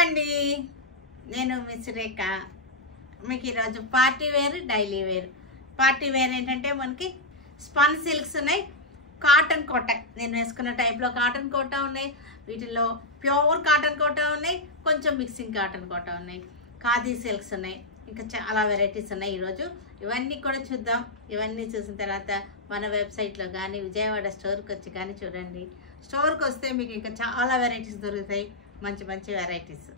అండి, నేను మిస్ రేఖ. మీకు ఈరోజు party wear, daily wear. Party wear ఏంటంటే మనకి స్పన్ సిల్క్స్ ఉన్నాయి, కాటన్ కోట. నేను వేసుకున్న టైప్లో కాటన్ కోట ఉన్నాయి, వీటిల్లో ప్యూర్ కాటన్ కోట ఉన్నాయి, కొంచెం మిక్సింగ్ కాటన్ కోట ఉన్నాయి, ఖాదీ సిల్క్స్ ఉన్నాయి, ఇంకా చాలా వెరైటీస్ ఉన్నాయి. ఈరోజు ఇవన్నీ కూడా చూద్దాం. ఇవన్నీ చూసిన తర్వాత మన వెబ్సైట్లో కానీ విజయవాడ స్టోర్కి వచ్చి కానీ చూడండి. స్టోర్కి వస్తే మీకు ఇంకా చాలా వెరైటీస్ దొరుకుతాయి, మంచి మంచి వెరైటీస్.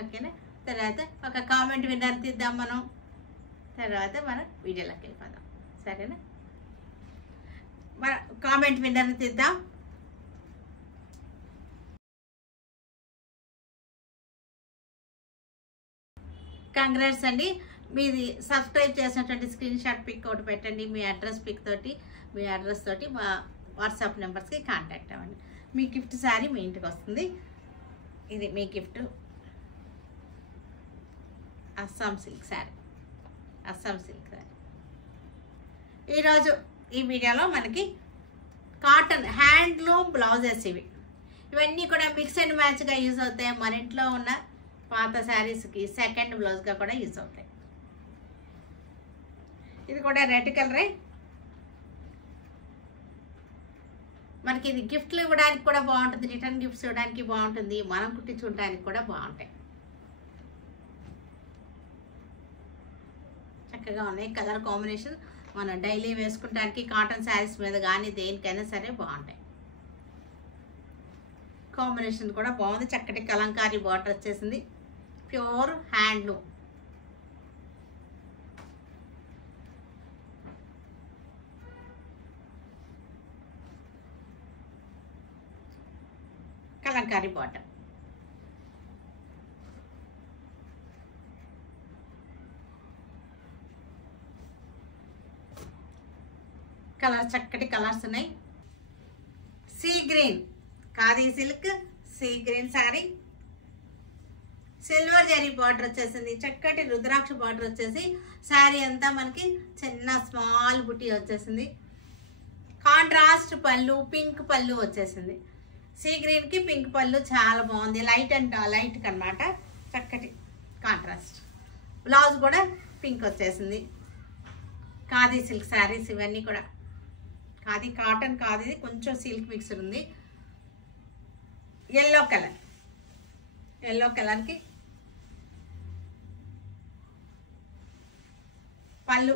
ఓకేనా? తర్వాత ఒక కామెంట్ విన్నర్ తీద్దాం మనం, తర్వాత మనం వీడియోలోకి వెళ్ళిపోదాం. సరేనా? మన కామెంట్ విన్నర్ని తీద్దాం. కంగ్రాట్స్ అండి, మీది సబ్స్క్రైబ్ చేసినటువంటి స్క్రీన్ షాట్ పిక్ ఒకటి పెట్టండి. మీ అడ్రస్ పిక్ తోటి, మీ అడ్రస్ తోటి మా వాట్సాప్ నెంబర్స్కి కాంటాక్ట్ అవ్వండి. మీ గిఫ్ట్ శారీ మీ ఇంటికి వస్తుంది. ఇది మీ gift, Assam silk sari. Assam silk sari. ఈరోజు ఈ వీడియోలో మనకి కాటన్ హ్యాండ్లూమ్ బ్లౌజెస్ ఇవన్నీ కూడా మిక్స్ అండ్ మ్యాచ్గా యూజ్ అవుతాయి. మన ఇంట్లో ఉన్న పాత శారీస్కి సెకండ్ బ్లౌజ్గా కూడా యూజ్ అవుతాయి. ఇది కూడా రెడ్ కలరే. మనకి ఇది గిఫ్ట్లు ఇవ్వడానికి కూడా బాగుంటుంది, రిటర్న్ గిఫ్ట్స్ ఇవ్వడానికి బాగుంటుంది, మనం కుట్టి చూడడానికి కూడా బాగుంటాయి. చక్కగా ఉన్నాయి. కలర్ కాంబినేషన్ మనం డైలీ వేసుకుంటానికి కాటన్ శారీస్ మీద కానీ దేనికైనా సరే బాగుంటాయి. కాంబినేషన్ కూడా బాగుంది. చక్కటి కలంకారీ బార్డర్ వచ్చేసింది. Pure handloom. Kalamkari border. Colour చక్కటి కలర్స్ ఉన్నాయి. Sea green khadi silk, sea green sari, silver zari border వచ్చేసింది. చక్కటి రుద్రాక్ష బార్డర్ వచ్చేసి శారీ అంతా మనకి చిన్న స్మాల్ బుటీ వచ్చేసింది. కాంట్రాస్ట్ పళ్ళు, పింక్ పళ్ళు వచ్చేసింది. సీ గ్రీన్కి పింక్ పళ్ళు చాలా బాగుంది. లైట్ అండ్ లైట్కి అనమాట, చక్కటి కాంట్రాస్ట్. బ్లౌజ్ కూడా పింక్ వచ్చేసింది. ఖాదీ సిల్క్ శారీస్ ఇవన్నీ కూడా ఖాదీ కాటన్ కాదు, ఇది కొంచెం సిల్క్ మిక్స్ ఉంది. ఎల్లో కలర్, ఎల్లో కలర్కి పళ్ళు,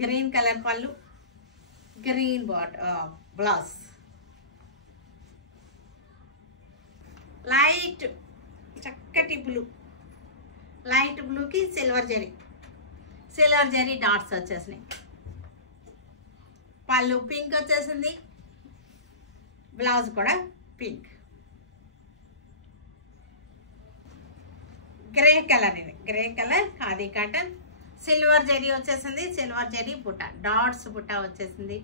గ్రీన్ కలర్ పళ్ళు, గ్రీన్ బ్లౌజ్. లైట్ చక్కటి బ్లూ, లైట్ బ్లూకి సిల్వర్ జరీ డాట్స్ వచ్చేసినాయి. పళ్ళు పింక్ వచ్చేసింది, బ్లౌజ్ కూడా పింక్. గ్రే కలర్, ఇది grey colour khadi cotton. Silver zari వచ్చేసింది, సిల్వర్ జరీ బుట్ట, డాట్స్ బుట్ట వచ్చేసింది.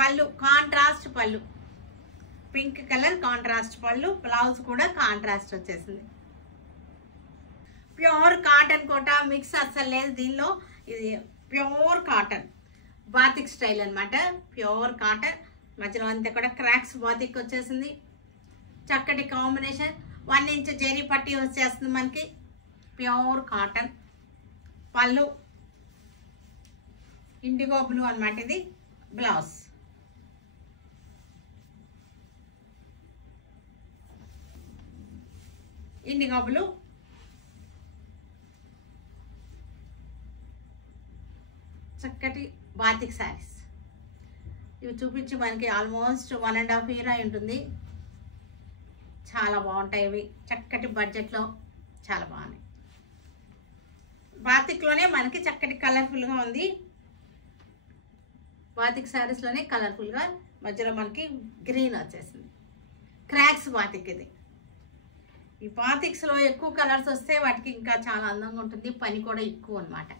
పళ్ళు కాంట్రాస్ట్ పళ్ళు, పింక్ కలర్ కాంట్రాస్ట్ పళ్ళు, బ్లౌజ్ కూడా కాంట్రాస్ట్ వచ్చేసింది. ప్యూర్ కాటన్ కోట, మిక్స్ అస్సలు లేదు దీనిలో. ఇది ప్యూర్ కాటన్ బాతిక్ స్టైల్ అనమాట. ప్యూర్ కాటన్, మధ్యలో అంతా కూడా క్రాక్స్ బాతిక్ వచ్చేసింది. చక్కటి కాంబినేషన్. 1 ఇంచ్ జరీ పట్టి వచ్చేస్తుంది మనకి. Pure cotton. పళ్ళు ఇండిగో బ్లూ అనమాట, ఇది బ్లౌజ్. IndiGo blue. చక్కటి బాతిక్ శారీస్ ఇవి చూపించి మనకి ఆల్మోస్ట్ 1.5 year అయి ఉంటుంది. చాలా బాగుంటాయి ఇవి, చక్కటి బడ్జెట్లో చాలా బాగున్నాయి. బాతిక్లోనే మనకి చక్కటి కలర్ఫుల్గా ఉంది. బాతిక్ శారీస్లోనే కలర్ఫుల్గా మధ్యలో మనకి గ్రీన్ వచ్చేసింది. క్రాక్స్ బాతిక్ ఇది. ఈ బాతిక్స్లో ఎక్కువ కలర్స్ వస్తే వాటికి ఇంకా చాలా అందంగా ఉంటుంది. పని కూడా ఎక్కువ అనమాట,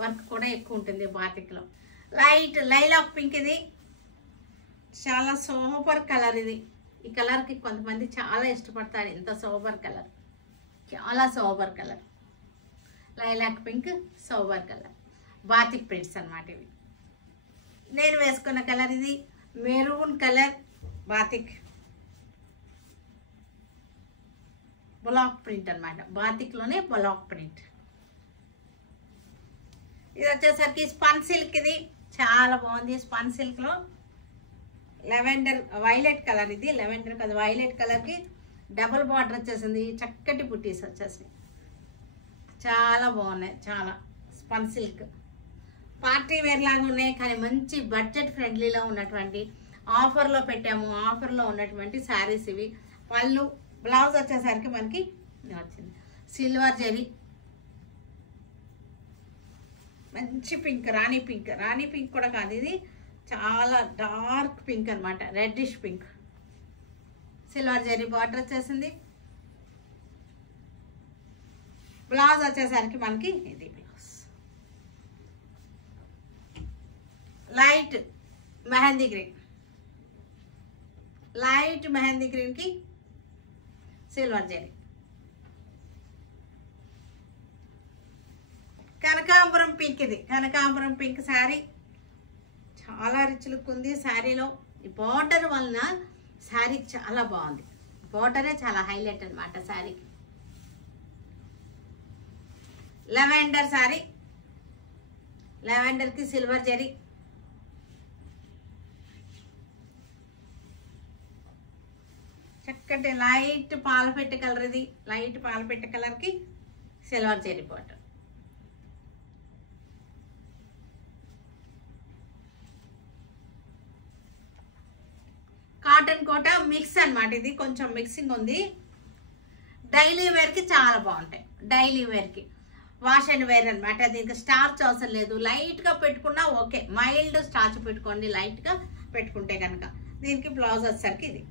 వర్క్ కూడా ఎక్కువ ఉంటుంది బాతిక్లో. లైట్ లైలాక్ పింక్, ఇది చాలా సూపర్ కలర్. ఇది ఈ కలర్కి కొంతమంది చాలా ఇష్టపడతారు. ఇంత సూపర్ కలర్, చాలా super colour. Lilac pink, super colour, batik prints అన్నమాట ఇవి. నేను వేసుకున్న కలర్ ఇది maroon colour batik block print అనమాట. బాతిక్లోనే బ్లాక్ ప్రింట్. ఇది వచ్చేసరికి స్పన్ సిల్క్. ఇది చాలా బాగుంది. స్పన్ సిల్క్లో లెవెండర్ వైలెట్ కలర్. ఇది లెవెండర్ కదా, వైలెట్ కలర్కి డబుల్ బార్డర్ వచ్చేసింది. చక్కటి బుట్టీస్ వచ్చేసి చాలా బాగున్నాయి. చాలా స్పన్ సిల్క్ పార్టీ వేర్ లాగా ఉన్నాయి, కానీ మంచి బడ్జెట్ ఫ్రెండ్లీలో ఉన్నటువంటి ఆఫర్లో పెట్టాము. ఆఫర్లో ఉన్నటువంటి శారీస్ ఇవి. పళ్ళు బ్లౌజ్ వచ్చేసరికి మనకి వచ్చింది సిల్వర్ జరీ, మంచి పింక్, రాణి పింక్. రాణి పింక్ కూడా కాదు, ఇది చాలా డార్క్ పింక్ అనమాట, reddish pink. Silver zari border వచ్చేసింది. బ్లౌజ్ వచ్చేసరికి మనకి ఇది blouse light mehndi green. Light mehndi గ్రీన్కి సిల్వర్ జరీ. కనకాంబరం పింక్. ఇది కనకాంబరం పింక్ శారీ చాలా రిచ్ లుక్ ఉంది. శారీలో ఈ బార్డర్ వలన శారీ చాలా బాగుంది. బార్డరే చాలా హైలైట్ అనమాట శారీకి. లెవెండర్ శారీ, లెవెండర్కి సిల్వర్ జరీ. చక్కటి లైట్ పాలపెట్ట కలర్. ఇది లైట్ పాలపెట్ట కలర్కి silver zari border. Cotton Kota mix అనమాట. ఇది కొంచెం మిక్సింగ్ ఉంది. డైలీ వేర్కి చాలా బాగుంటాయి. డైలీ వేర్కి వాష్ అండ్ వేర్ అనమాట. దీనికి స్టార్చ్ అవసరం లేదు. లైట్గా పెట్టుకున్నా ఓకే. మైల్డ్ స్టార్చ్ పెట్టుకోండి లైట్గా పెట్టుకుంటే కనుక. దీనికి బ్లౌజ్ వచ్చేసరికి ఇది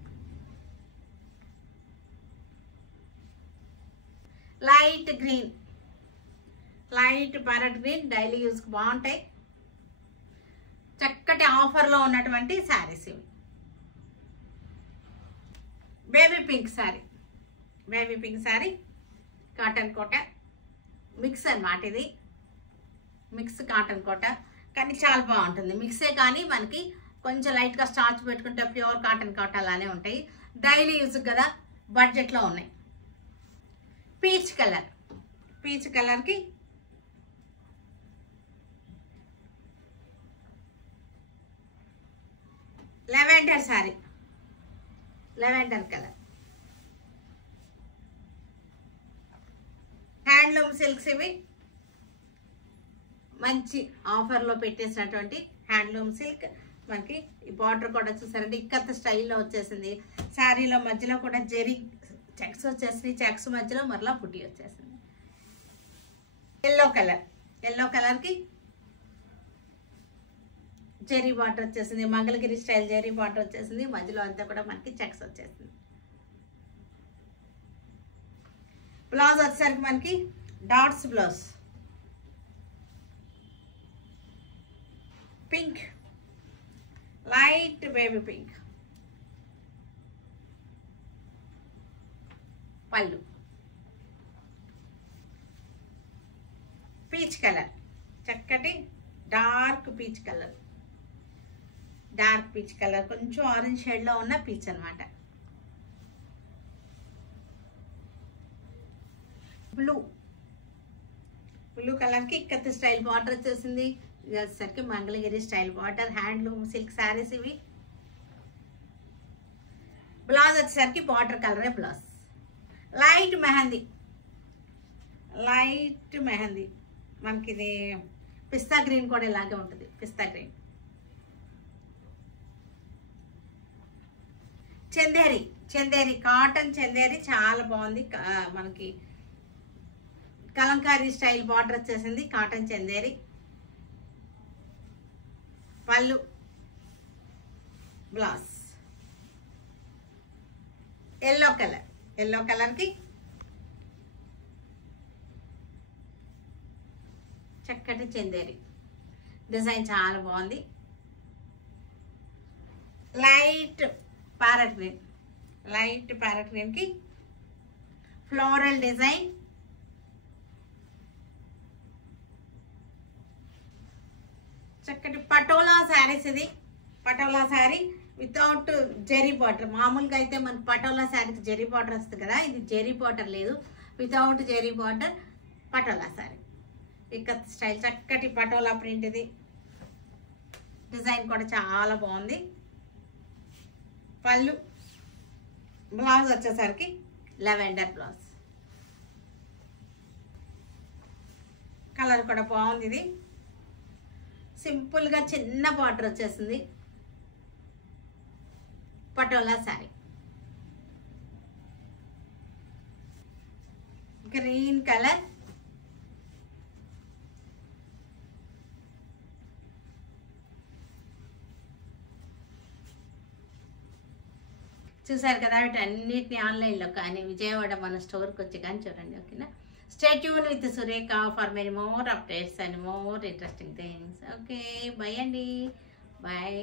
light green, light parrot green. Daily యూస్కి బాగుంటాయి. చక్కటి ఆఫర్లో ఉన్నటువంటి శారీస్ ఇవి. Baby pink sari, baby pink sari cotton Kota mix అనమాట. ఇది మిక్స్ కాటన్ కోట, కానీ చాలా బాగుంటుంది. మిక్సే కానీ మనకి కొంచెం లైట్గా స్టార్చ్ పెట్టుకుంటే ప్యూర్ కాటన్ కోట అలానే ఉంటాయి. డైలీ యూజ్ కదా, బడ్జెట్లో ఉన్నాయి. పీచ్ కలర్, పీచ్ కలర్కి lavender sari, lavender colour. Handloom silks ఇవి. మంచి ఆఫర్లో పెట్టేసినటువంటి హ్యాండ్లూమ్ సిల్క్. మనకి ఈ బార్డర్ కూడా చూసారంటే ఇక్కత్ స్టైల్లో వచ్చేసింది. శారీలో మధ్యలో కూడా జెరీ చెక్స్ వచ్చేసినాయి. చెక్స్ మధ్యలో మరలా పుట్టి వచ్చేసింది. ఎల్లో కలర్, ఎల్లో కలర్కి జెరీ బార్డర్ వచ్చేసింది. మంగళగిరి స్టైల్ జెరీ బార్డర్ వచ్చేసింది. మధ్యలో అంతా కూడా మనకి చెక్స్ వచ్చేసింది. బ్లౌజ్ వచ్చేసరికి మనకి dots blouse. Pink, light baby pink. పళ్ళు పీచ్ కలర్, చక్కటి dark peach colour. Dark peach colour, కొంచెం ఆరెంజ్ షేడ్లో ఉన్న పీచ్ అనమాట. బ్లూ, బ్లూ కలర్కి ఇక్కత్ స్టైల్ బార్డర్ వచ్చేసింది. ఇది వచ్చేసరికి Mangalagiri style border. Handloom silk saris ఇవి. బ్లౌజ్ వచ్చేసరికి బార్డర్ కలరే blouse. Light mehndi, light mehndi. మనకి ఇది పిస్తా గ్రీన్ కూడా ఇలాగే ఉంటుంది. పిస్తా గ్రీన్. చందేరి, చందేరి కాటన్ చందేరి చాలా బాగుంది. మనకి కలంకారీ స్టైల్ బార్డర్ వచ్చేసింది. కాటన్ చందేరి. పళ్ళు, బ్లౌజ్. ఎల్లో కలర్, ఎల్లో కలర్కి చక్కటి చందేరి. డిజైన్ చాలా బాగుంది. Light parrot green, light parrot గ్రీన్కి ఫ్లోరల్ డిజైన్. చక్కటి పటోలా శారీస్. ఇది పటోలా శారీ వితౌట్ జెరీ బార్డర్. మామూలుగా అయితే మన పటోలా శారీకి జెరీ బార్డర్ వస్తుంది కదా, ఇది జెరీ బార్డర్ లేదు, without zari border patola sari. Ikat style చక్కటి పటోలా ప్రింట్. ఇది డిజైన్ కూడా చాలా బాగుంది. పళ్ళు, బ్లౌజ్ వచ్చేసరికి లెవెండర్ బ్లౌజ్. కలర్ కూడా బాగుంది. ఇది సింపుల్గా చిన్న బార్డర్ వచ్చేసింది. పటోలా శారీ, గ్రీన్ కలర్, చూసారు కదా. వీటన్నిటిని ఆన్లైన్లో కానీ విజయవాడ మన స్టోర్కి వచ్చి కానీ చూడండి. ఓకేనా? Stay tune with Surekha for many more updates and more interesting things. Okay, by అండి, బాయ్.